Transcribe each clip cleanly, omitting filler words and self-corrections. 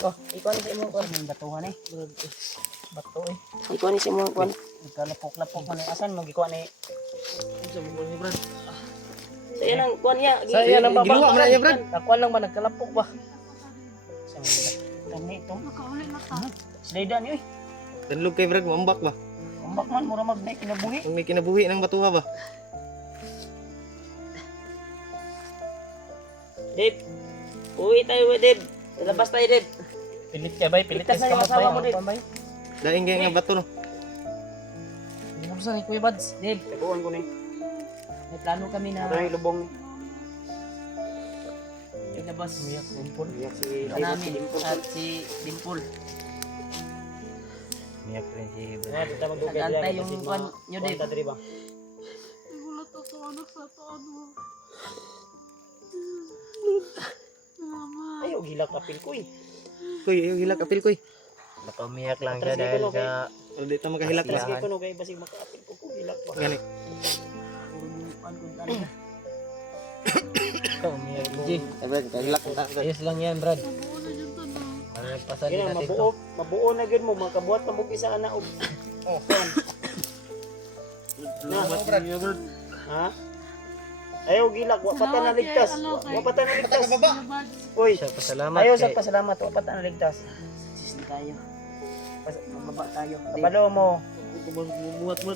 Oh, ikaw ni sa imo kon ng batuhan eh. Bato eh. Ikaw ni sa imo kon. Nagkalapok-lapok man asan mo gikuha ni. Sa mo ni Brad. Sa yan ang kuan niya. Sa yan ang baba man niya Brad. Nakuan lang ba nagkalapok ba? Sa mo tani to. Nakauli na ta. Slida ni oy. Danlog kay Brad, mambak ba? Umbak man mura mag may kinabuhi. Kung may kinabuhi ng batuha ba? Dave. Uwi tayo Dave. Labas tayo Dave. Pilit ka bay, pilit ka sa kamot bay. Daing kaya nga bato no. Buksan ni Kuya Bads. Dave, taguan ko ni. May plano kami na ay lubong. Ilabas Miyak Dimpol. Miyak si namin at si Dimpol. Miyak rin si Brad. Nag-antay yung kwan nyo Dave. Igulat ako anak sa to ano. Mama. Ay, gilak kapil ko eh. Kuy, yung hilak apil kuy. Nakaumiyak lang Atras siya dahil ko, no, sa Wala dito makahilak Mas ba? ko no kay basig makapil ko gilak pa. Gani. Kwan kun talaga. kaumiyak ko. Ji, Brad, kahilak na. Ayos lang yan, Brad. Nabuo na dyan to na. Malagpasan Yan din natin mabuo, to. mabuo na gyud mo makabuhat na mo isa ana og. Oh, kwan. Na, ha? Ayaw gilak, wa pa ta naligtas. Wa pa ta naligtas. Uy, Iya, Siya, pasalamat ayaw kay... sa pasalamat, wa pa ta naligtas. Sis tayo. Mababa tayo. Kabalo mo. Buhat mo.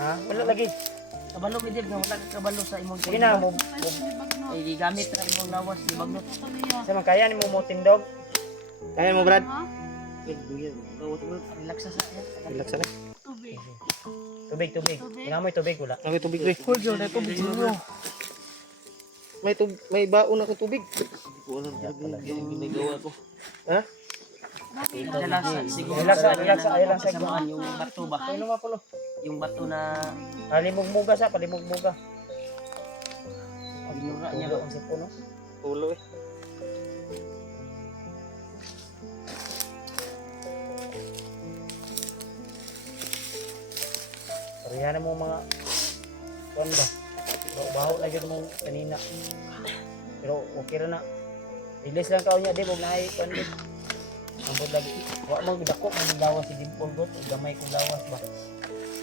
Ha? Wala lagi. Kabalo mi dib nga wala ka kabalo sa imong. Sige na mo. Ay gigamit ra imong lawas di bagnot. Sa man kaya nimo mo tindog. Kaya mo Brad? Relax sa sa. Relax na. Tubig. Tubig. Inamoy tubig wala. Ako tubig rin. Hold yun, may tubig mo. May baon ako tubig. Ha? Relax sa ayaw lang sa kuan yung bato ba. Ano mapulo? Yung bato na palimugmuga sa palimugmuga. Pagmura niya ba ang sipuno? Ulo eh. Parihan mo mga kuan ba? Baho na yun mo kanina. Pero okay ra na. Release lang ka niya di mo naay kuan di. Ambot lagi. Wa mo dako man lawas si Dimpol got, gamay kong lawas ba.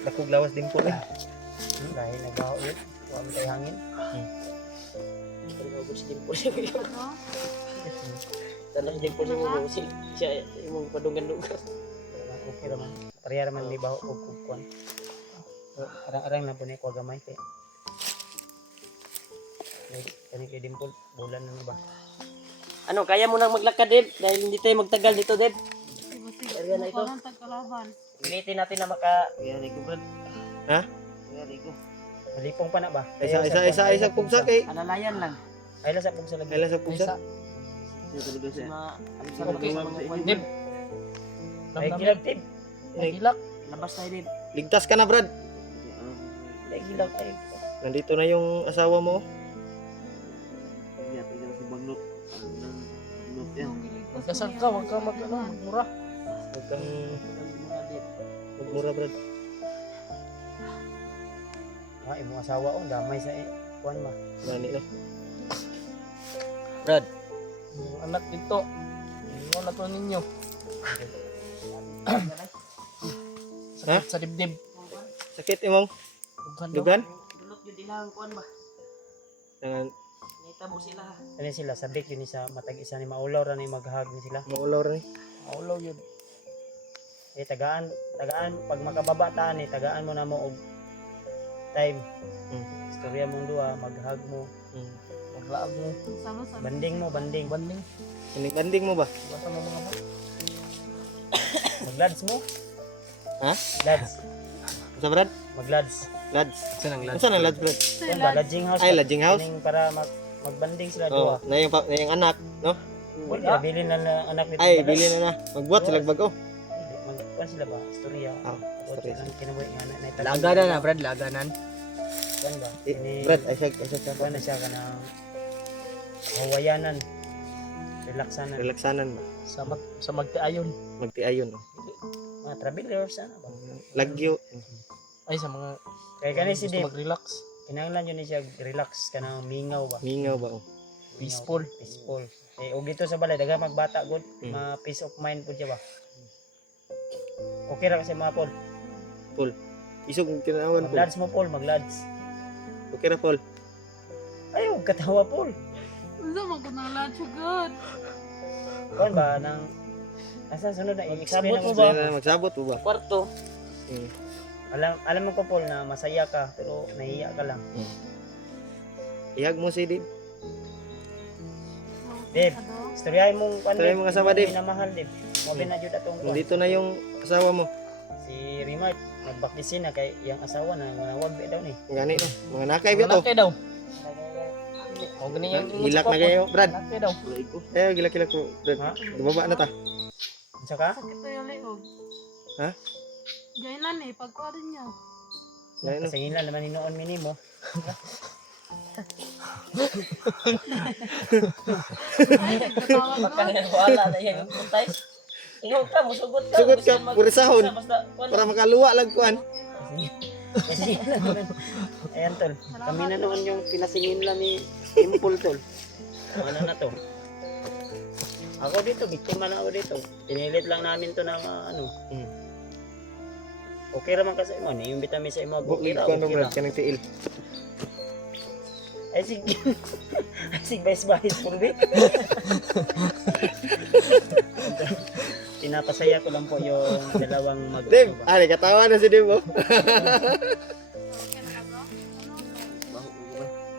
Dakog lawas din po eh. Dahil nagbaho yun. Wa mo tay hangin. Pero mo si Dimpol siya. Tanang si Dimpol siya imong padunggan-dunggan. Okay ra man. Pareha ra man may baho og kuan. Arang-arang na po ni ko gamay kay. Kani kay Dimpol, bulan na ba? Ano, kaya mo nang maglakad, Deb? Dahil hindi tayo magtagal dito, Deb. Area na ito. Walang tagkalaban. Pilitin natin na maka... Yari ko Brad. Ha? Yari ko. Malipong pa na ba? Isa pugsa kay. Alalayan lang. Ay, lang sa pugsa lagi. Kailan sa pugsa? Deb. Ay, gilak, Deb. Ay, gilak. Labas tayo, Deb. Ligtas ka na Brad. Ay, gilak, ay. Nandito na yung asawa mo. Magkasal ka, wag ka magmura. Huwag kang magmura Brad. Ah, imong asawa o, damay sa kuan ma. Gani na. Brad, Yung anak dito. Yung anak to ninyo. Ha? Sa dibdib. Sakit imong dugan? Dulot yun ilang kuan ba? Nangan Nitabo sila. Ano sila, sabik yun sa matag isa ni maulaw ra ni maghag ni sila. maulaw rin. Maulaw yun. Eh tagaan pag makababa ta ni tagaan mo na mo og time. Istorya mo duha, maghag mo, maglaag mo, Sama-sama. banding. Banding mo ba? Basta mo mga mo. Maglads mo? Ha? Lads. Sa Brad? Maglads. Lads. saan ang Saan ang lads Brad? Yan ba, lodging house? Ay, lodging house? Kining para magbanding sila Oh, duha. na yung anak, no? Wala, bilin na anak nito. Ay, bili na. Magbuhat sila bago. Magkuhan sila ba? Istorya. Oh, istorya. Ang kinabuhi nga na laganan na, Brad, laganan. Kuhan ba? Brad, ay siya Kuhan na siya ka na hawayanan. Relaxanan. relaksanan ba? Sa magtiayon. Magtiayon. Oh. Mga travelers, ano ba? Lagyo. Ay, sa mga... Kaya kanina si Dave. Kinanglan yun siya relax ka na mingaw ba? Mingaw ba? Oh. Peaceful. Eh og dito sa balay daghang magbata gud, Mm. ma peace of mind pud siya ba. Okay ra kasi mga Paul. Paul. Isog ng tinawan Paul. Maglads mo Paul, maglads. Okay ra Paul. Ay, huwag katawa Paul. Unsa man ko nang lunch good. Kuan ba nang asa sunod na i-explain Magsabot mo mo ba? ba? Magsabot mo ba? Kwarto. Mm. Alam mo ko Paul na masaya ka pero nahiya ka lang. Ihag mo si Dib. Dave. Istoryahin mong kuan. Istoryahin mong asawa, Dave. Minamahal Dave. Mo na jud atong kuan. Nandito na yung asawa mo. Si Remark nagbaktisin na kay iyang asawa na manawag ba daw ni. Gani no. Mga nakay ba to? Nakay daw. O gani yung Gilak na kayo, Brad. Nakay daw. Eh, gilak-gilak ko, Brad. Ha? Gumaba na ta. Unsa ka? Sakit tayo liog. Ha? Gainan eh, pagkuharin niya. Gani no. Kasingilan naman hinoon minimo. Ay, nagkatawag Baka ko. na wala na yan yung putay. Ingaw ka, musugot ka. Sugot ka, Basta mag- purisahon. Basta, kuwan. Para makaluwa lang kuan. Kasingilan naman. Ayan tol. Kami na naman yung pinasingilan ni Impul tol. Ano na to? Ako dito, biktima na ako dito. Pinilit lang namin to na ano. Hmm. Okay raman kasi mo, ni yung vitamin sa imo, okay Bukid ra, ko ano, okay Brad, ra. kanang tiil. Ay sige. Ay sige, bahis pulbi. Pinapasaya ko lang po yung dalawang Dib, ali katawa na si Dib oh.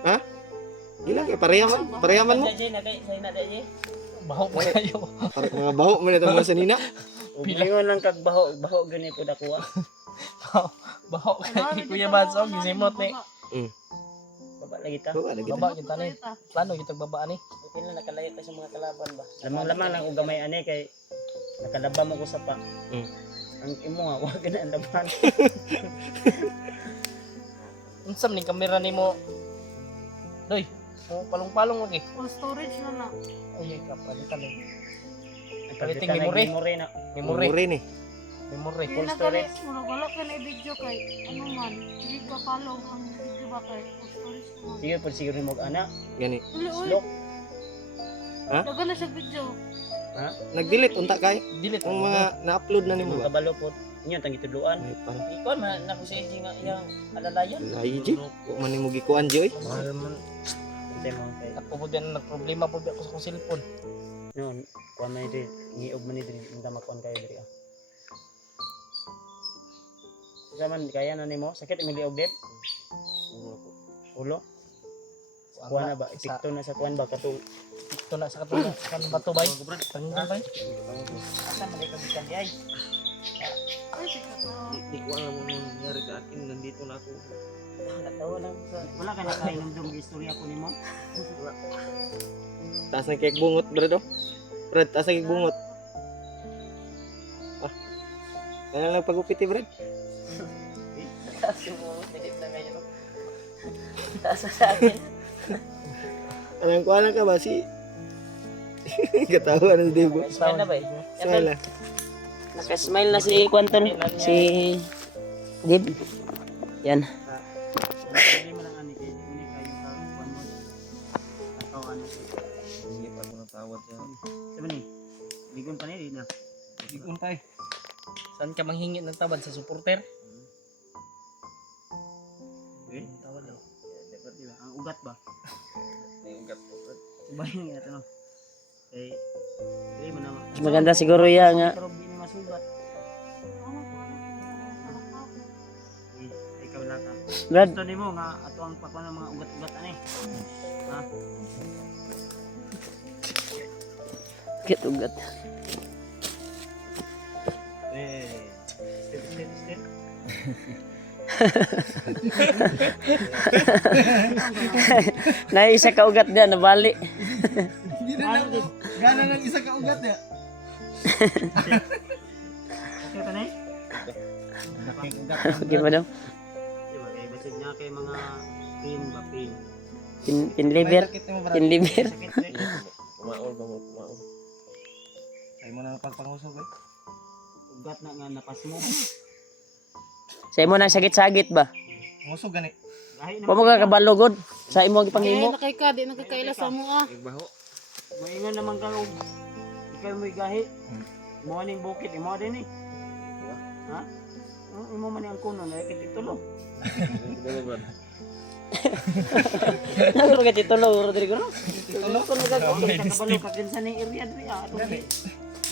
Ha? Gila kay parehaman mo. Jay, na kay na Jay. Baho pa kayo. Mga baho man itong mga sanina. Pilingon lang kag baho gani po dako. Baho kayo. Kuya Bansong, gisimot ni. Baba lagi ta. Bawa lagi ta. Baba kita ni. Plano kita baba ni. Okay lang nakalayo ta sa mga kalaban ba. Lamang-lamang lang og gamay ani kay nakalaba mo ko sa pa. Ang imo nga wag na ang laban. Unsam ning kamera nimo? Doy, palong-palong lagi. Full storage na na. Ay, kapalitan ni. Paliting memory. memory na. Memory. Memory ni. Memory. Hindi Full na storage. kani, wala ka na video kay ano man. Hindi ka palong ang video ba kay full storage naman. Sige po siguro mo ana. Gani. Uli, uli. Slow. Ha? Dagan na siya video. Nag-delete unta kay Delete ang mga na-upload na nimo Mo ba? kabalo po. Inyo tang itudluan. Ay parang Ikaw man na ko sa nga iyang alalayan. lahi ji. Wa man nimo gikuan ji oy. Mahal man. Ante mo kay Ako po din nagproblema po ako sa akong cellphone. noon. Kuan man diri, ngiog man diri, unta makuan kayo diri. Zaman kaya na nimo sakit imong liog dip. Ulo. Kuan na ba? Epekto na sa kuan ba kato. Ito na sa katulad kan bato bay. Tanggal bay. Asa man ka bikan di ay. Ay, di ka to. Di ko alam mo nangyari sa akin nandito na ako. Natawa lang sa wala ka nakainom ng istorya ko nimo. Taas na kay bungot Brad oh. Brad, taas na kay bungot. Kaya lang pagupiti Brad. Kasi mo delete na ngayon. Tasa sa akin. Alam ko alam ka ba si katawa na si Dave. Smile na bay. Sala. Naka-smile na si Quanton. Si Good. Yan. Hindi mo lang ani kay ini kayo ka kuan mo. Ataw ano. Hindi pa ako natawad siya. Sabi ni. Bigon pa ni na. Bigon tay. Saan ka manghingi ng tawad sa supporter? Eh, Tawad daw. dapat di ba? Ang ugat ba? May ugat po Brad. Subayin nga ito no. Eh, di mo na. Mas maganda siguro ya nga. Pero di ni masugat. Ano ko, ano ko. Eh, ikaw lang ka. Brad, Gusto nimo nga ato ang pakuan ng mga ugat-ugat ani. Ha? kit ugat. Still. Naisa ka ugat diyan nabali. Hindi na lang. Gana ng isa ka ugat niya. Okay pa ni? Okay ba daw? Di ba kay basig niya kay mga pin ba pin. Pin liver, pin liver. Sakit eh. Kumaol ba mo? Kumaol. Ay mo na pagpangusog eh. Ugat na nga napas mo. Sa imo nang sagit-sagit ba? Ngusog gani. Gahi na. Wa mo ka kabalo god sa imo Eh, gipangimo. nakay ka, di nakakaila sa mo ah. Igbaho. Maingon naman ka og ikaw mo igahi. Mo ning bukid, imo din eh. Ha? Imo man ang kuno na kay tulo. Dalo brad. Ano ka titulo Rodrigo no? Tulo ko nagagawin sa kabalo ka kinsa ning area diri ato ni.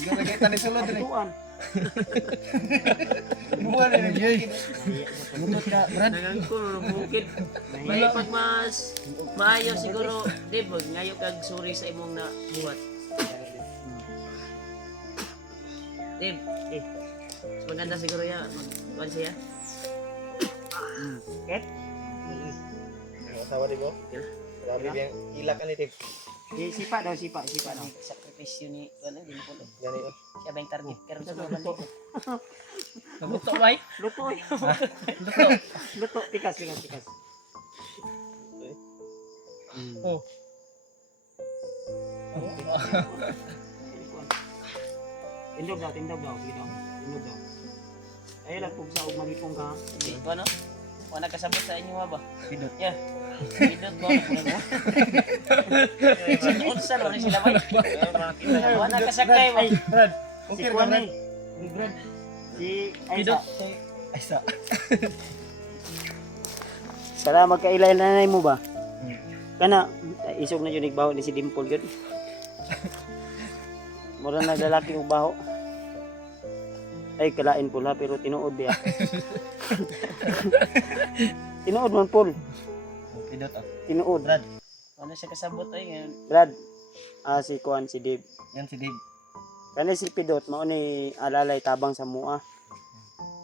Ikaw lagi tani sulod diri. Tuan. Buwan ni Jay. Mutot ka brad. Nagang ko no bukid. May pag mas maayo siguro, di ba? Ngayo kag suri sa imong na buhat. Dib, mas maganda siguro ya. Magkuhan siya. Ket. Asawa di ko. Grabe biyang ilak ani tip. Sipa daw, sipa daw. Sakripisyo ni ano din ko. Gani oh. Siya ba yung target karon sa mga Luto. Luto bay. Luto. Luto. Luto, tikas. Oh. Tindog daw, sige daw. Tindog daw. Ay lang kung sa ug magipong ka. Di ba no? Wala kasabot sa inyo ba? Pidot. Yeah. Pidot ba na? Unsa lo ni sila bay? Wala kasakay ba? Brad. Si Okay Juan brad. Brad. Si Pidot. Aisa. Aysa. Sala magkailay nanay mo ba? Kana isog na jud igbaho ni si Dimple gyud. Mura na lalaki og baho. Ay kalain pula pero tinuod biya. Tinuod man pul. Pidot ah. Tinuod. Brad. Wala siya kasabot ay ngayon. Brad. Si Kuan si Dave. Yan si Dave. Kani si Pidot mao ni alalay tabang sa mua.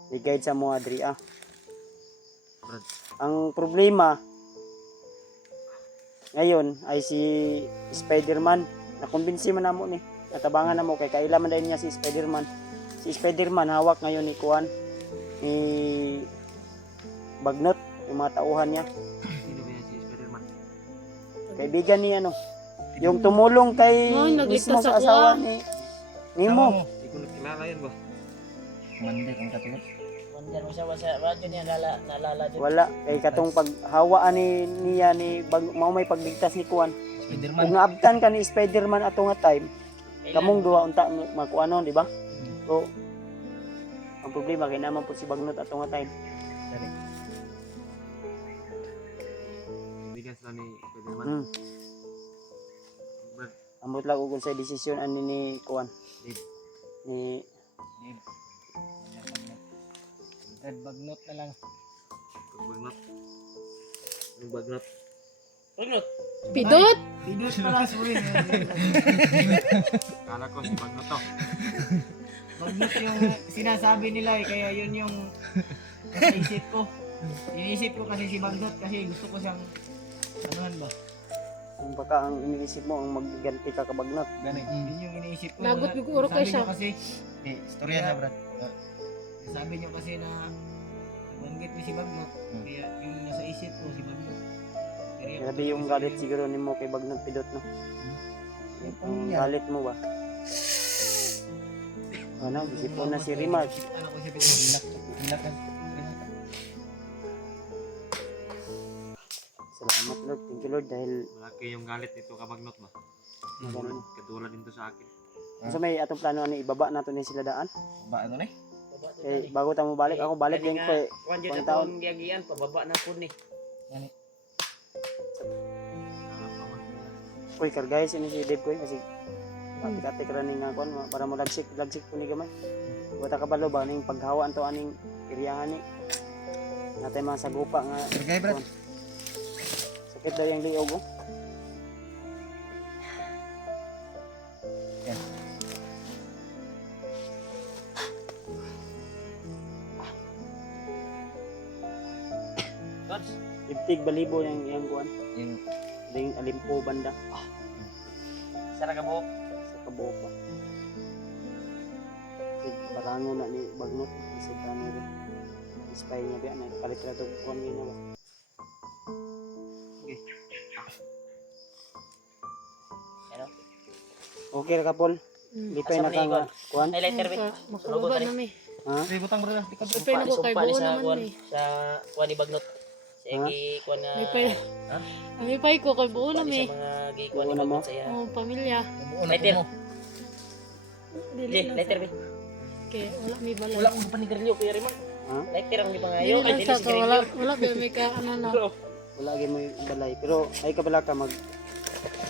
I-guide sa mua diri ah. Brad. Ang problema ngayon ay si Spider-Man. Nakumbinsi man namo ni. Natabangan namo kay kaila man din niya si Spider-Man. Si Spider-Man hawak ngayon ni Kuan ni Bagnot, yung mga tauhan niya. Sino ba yan si Spider-Man? Kaibigan ni ano, yung tumulong kay Ay, nagligtas mismo sa ako, asawa ah. ni Nemo. Hindi ko nakilala yan ba? Mandi kung katulad. Wala mo siya sa radyo niya naalala din. Wala kay katong paghawaan ni niya ni mao may pagligtas ni Kuan. Spider-Man. Kung naabtan ka ni Spider-Man ato nga time, kamong duha unta makuanon, di ba? So ang problema kay naman po si Bagnot ato nga time. Bigas lang ni Spider-Man. Hmm. Brad. Amot lang ug sa desisyon ani ni Kuan. Dave. Ni Dave. Red bagnot na lang. Bagnot. Yung bagnot. Bagnot. Pidot? Pidot pala, sorry. Kala ko si bagnot to. Bagnot yung sinasabi nila kaya yun yung nasa isip ko. Iniisip ko kasi si Bagnot kasi gusto ko siyang anuhan ba? kung baka ang iniisip mo ang magganti ka kabagnot. Gani. Yun yung iniisip ko. Lagot yung uro kay Sabi siya. niyo kasi, Istorya siya, brad. sabi niyo kasi na nabanggit ni si Bagnot. Kaya yung nasa isip ko si Bagnot. Kaya Grabe yung galit siguro nimo kay Bagnot Pidot no. Ang galit mo ba? Ano, isipon na si Rimar. Ano ko si Bagnot? Hilak kan. Salamat Lord, thank you Lord dahil Malaki yung galit nito kabagnot ba? Ganun. Katulad din to sa akin. so may atong plano ani ibaba nato ni sila daan. Ba ano ni? Kay bago ta mo balik, ako balik din ko eh. Kuan jud Pang na taon. taon giagian pababa na pud ni. Uy, kargay ini si Dave ko kasi pati ka ning nga kon para mo lagsik ko ni gamay. Wata ka balo ba ning paghawaan to aning iriyahan ni. Natay mga sagupa nga Sige, brad. sakit daw yung liog oh. Gods. Ibtig balibo yung kuan. Yung Ding alimpo banda Sara ka buhok. sa kabuok pa. Sig barango na ni Bagnot sa kami ro. Spy niya ba na kalit ra to kuan gina ba. Ano? Okay ra ka Paul. Lipay na Asa ka man nga ikot? kuan. Highlighter bit. Makuluban na mi. Ha? Sige, butang brad. Lipay na ko kay Sumpa ni buo sa naman kuan mi. sa kuan ni Bagnot. Sa gikuan nga May pay. Ang ipay ko kay buo na sa mi. mga gikuan Buo na mo? sa iya. Oh, pamilya. Lighter. Dili Di, lang lighter sa- be. Kay wala mi balay. Wala akong panigarilyo kuya Raymond. Ha? Lighter ang ipangayo. Dili Ay, lang dili sa si ka wala garilyo. wala ba may ka ano na. Wala gyud mo balay pero ay kabala ka mag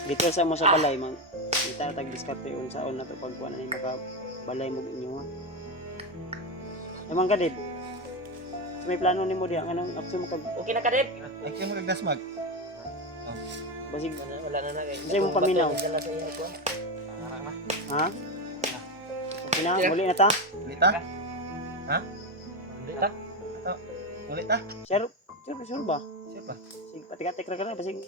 dito sa mo sa balay mag kita tag diskarte unsaon na to pagkuan ani maka balay mo inyo ha. Emang kadip. May plano nimo diha nganong action mo kag Okay na ka, Deb? Ay, kayo magdasmag. basig Wala na na. Kasi mong paminaw. Dala sa iya kuan. ha? Okay na, muli na ta. Ulit ta? Ha? Ulit ta? Ulit ta? Sure ba? Sure ba? Sige, patika-tik ra ka na basig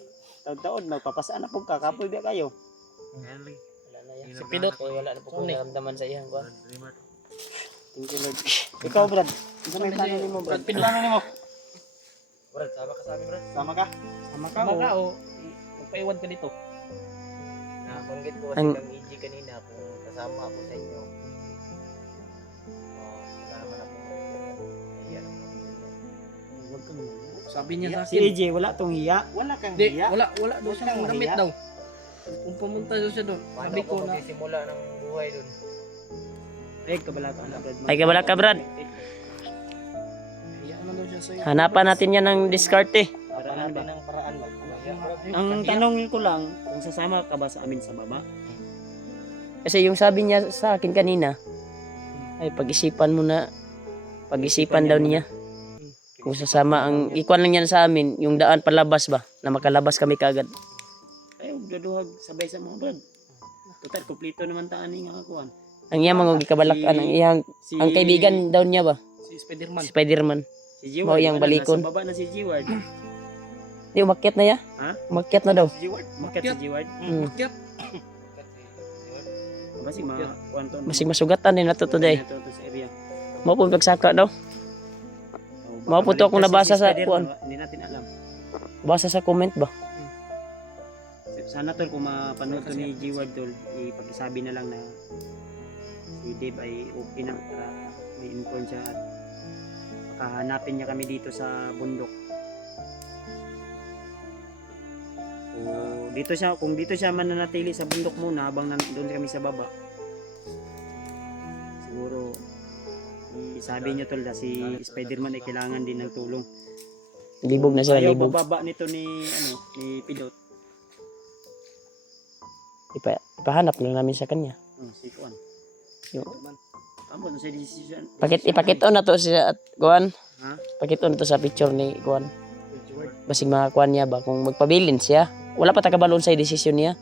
taon-taon magpapasaan na pug ka kapoy biya kayo. Wala na yan. Si Pidot. Wala na po kung naramdaman sa iya kuan. Thank you Lord. Ikaw Brad, ano may plano nimo Brad? Plano nimo? Brad, sama ka sa amin, Brad. Sama ka? Sama ka Sama o? ka o magpaiwan ka dito. Nabanggit ko kasi Ang- kang EG kanina kung kasama ako sa inyo. Wala naman ako. Kaya naman ako sa inyo. Huwag kang Sabi niya sa Si AJ wala tong hiya. Wala kang Hindi, hiya. wala daw Huwag siyang kang damit mahiya. daw. Kung pumunta daw siya doon, Paano sabi ako ko na magsisimula ng buhay dun? Ay kabala ka na Brad. Ay, kabala ka, Brad. hiya na daw siya sa iyo. Hanapan natin yan ng diskarte. Paraan ba? ng paraan ba? Ang tanong ko lang, kung sasama ka ba sa amin sa baba? Kasi yung sabi niya sa akin kanina, ay pag-isipan mo na, pag-isipan daw niya. Kung sasama ang, ikuan lang yan sa amin, yung daan palabas ba, na makalabas kami kagad. Ay, huwag daduhag sabay sa mga Brad. Total, kumpleto naman taan nga kakuan. Ang iyang mga gikabalakan, ang iyang, ang kaibigan daw niya ba, Si Spiderman. Spider-Man. Si Mo G-Ward, yang wala na, balikon. Sa baba na si G-Ward. Di, umakyat na ya? Ha? Umakyat na daw. Si G-Ward, makat si G-Ward. Makyat. Basig mga kuanton. Masig masugatan din na to today. Ito sa area. Mo po pagsaka daw. Oh, Mga puto akong nabasa sa kuan. Hindi natin alam. Basa sa comment ba? Sana tol kung mapanood to ni G-Ward tol, ipagsabi na lang na si Dave ay okay na para may inform siya at makahanapin niya kami dito sa bundok. O dito siya, kung dito siya mananatili sa bundok muna habang doon kami sa baba. Siguro sabi niya tol na si Spider-Man ay kailangan din ng tulong. Libog na sila, Ayaw libog. bababa nito ni ni Pidot. Ipahanap lang namin sa kanya. Si Kuan. Yung- Amo sa decision. Ipakita na to sa kuan. Ha? Pakita na to sa picture ni kuan. Basig mga kuan niya ba kung magpabilin siya. Wala pa tagabalon sa desisyon niya.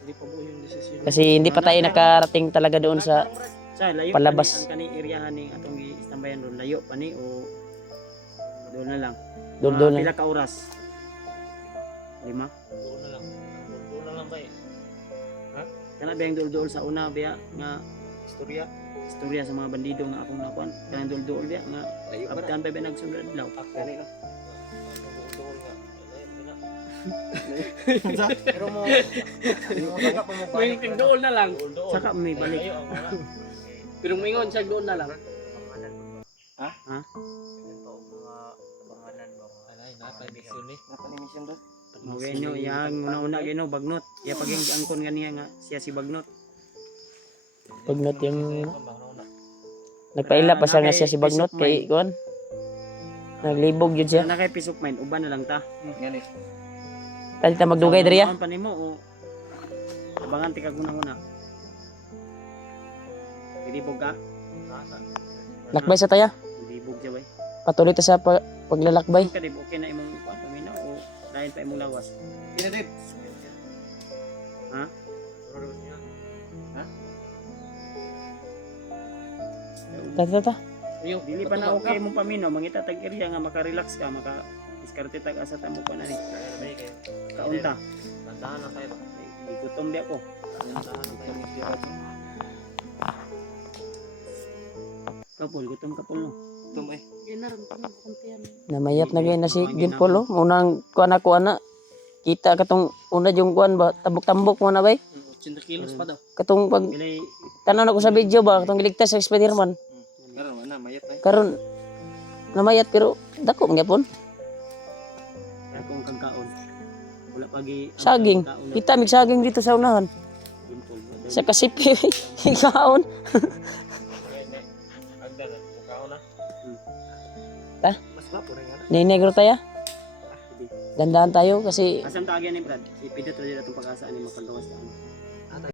Hindi pa buo yung desisyon. Kasi hindi pa tayo nakarating talaga doon sa Sa layo palabas. ang kani area ni atong istambayan doon layo pa ni o doon na lang. doon lang. Pila ka oras? 5. Doon na lang ba eh. Kana ba yung dul sa una biya nga istorya sa mga bandido nga akong nakuan. Kana dul biya nga abtan pa ba nagsunod adlaw. Pero mo May doon na lang. Saka may balik. Pero mingon siya doon na lang. napanimisyon doon. Mawenyo yang una-una gino bagnot. Ya paging angkon ganiya nga siya si bagnot. Bagnot yung nagpaila pa siya nga siya si Bagnot kay kuan. Naglibog yun siya. Na kay peace of mind uban na lang ta. Gani. Kasi ta magdugay diri ya. Saan pa nimo o abangan ti kag una-una. Ilibog ka? Lakbay sa taya. Ilibog siya bay. Patuloy ta sa paglalakbay. Kadib okay na imong kuan paminaw o lain pa imong lawas. Pinadip. Ha? Ta. Dili pa na okay mong paminaw mangita tag area nga maka-relax ka, maka diskarte tag asa ta mo pa na ni. Kaunta. Tantahan na tayo. Igutom di ako. Kapul, gutom kapul no. Tumay. Ginaram ko ng kuntiyan. Namayat na gay na si Ginpol oh. Unang kuan ako ana. Kita katong una yung kuan ba tambok-tambok mo na bay. 80 kilos pa daw. Katong pag Bilay tanan ako sa video ba katong giligtas sa Spider-Man. Karon na mayat na. Karon namayat pero dako gyapon. Kaya kung kagkaon. Wala pagi Saging. Kita mig saging dito sa unahan. Sa kasipi ikaon. Agda na. Mukha na. Ta? Mas guwapo rin nga. Ninegro tayo. Dandahan tayo kasi Asam taagyan ni Brad. Si Pedro to dito itong pag-asa ni makantungas na ano.